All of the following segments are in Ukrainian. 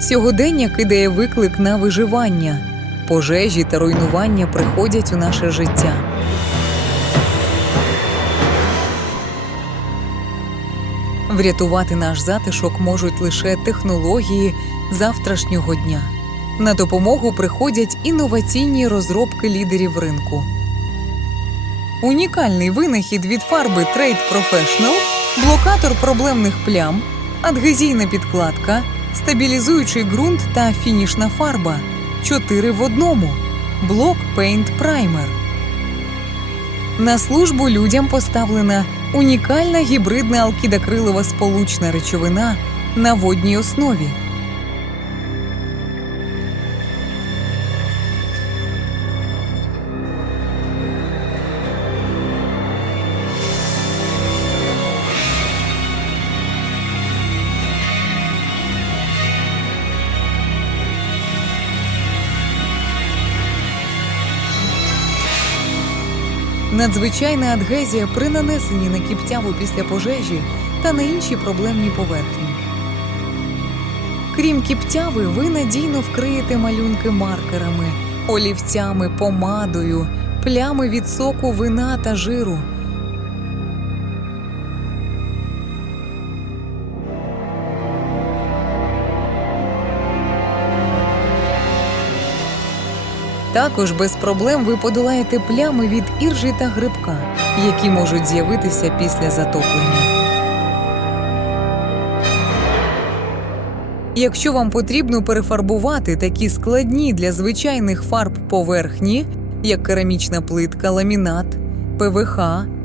Сьогодення кидає виклик на виживання. Пожежі та руйнування приходять у наше життя. Врятувати наш затишок можуть лише технології завтрашнього дня. На допомогу приходять інноваційні розробки лідерів ринку. Унікальний винахід від фарби Trade Professional, блокатор проблемних плям, адгезійна підкладка, стабілізуючий ґрунт та фінішна фарба. Чотири в одному. Блок Paint Primer. На службу людям поставлена унікальна гібридна алкідакрилова сполучна речовина на водній основі. Надзвичайна адгезія при нанесенні на кіптяву після пожежі та на інші проблемні поверхні. Крім кіптяви, ви надійно вкриєте малюнки маркерами, олівцями, помадою, плями від соку, вина та жиру. Також без проблем ви подолаєте плями від іржі та грибка, які можуть з'явитися після затоплення. Якщо вам потрібно перефарбувати такі складні для звичайних фарб поверхні, як керамічна плитка, ламінат, ПВХ,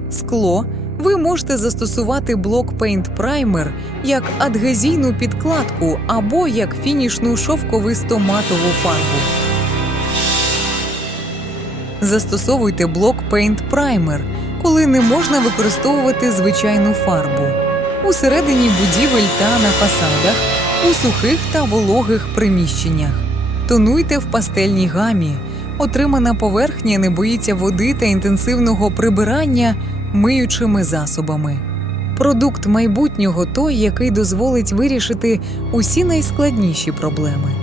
скло, ви можете застосувати блок Paint Primer як адгезійну підкладку або як фінішну шовковисто матову фарбу. Застосовуйте блок Paint Primer, коли не можна використовувати звичайну фарбу. Усередині будівель та на фасадах, у сухих та вологих приміщеннях. Тонуйте в пастельній гамі. Отримана поверхня не боїться води та інтенсивного прибирання миючими засобами. Продукт майбутнього той, який дозволить вирішити усі найскладніші проблеми.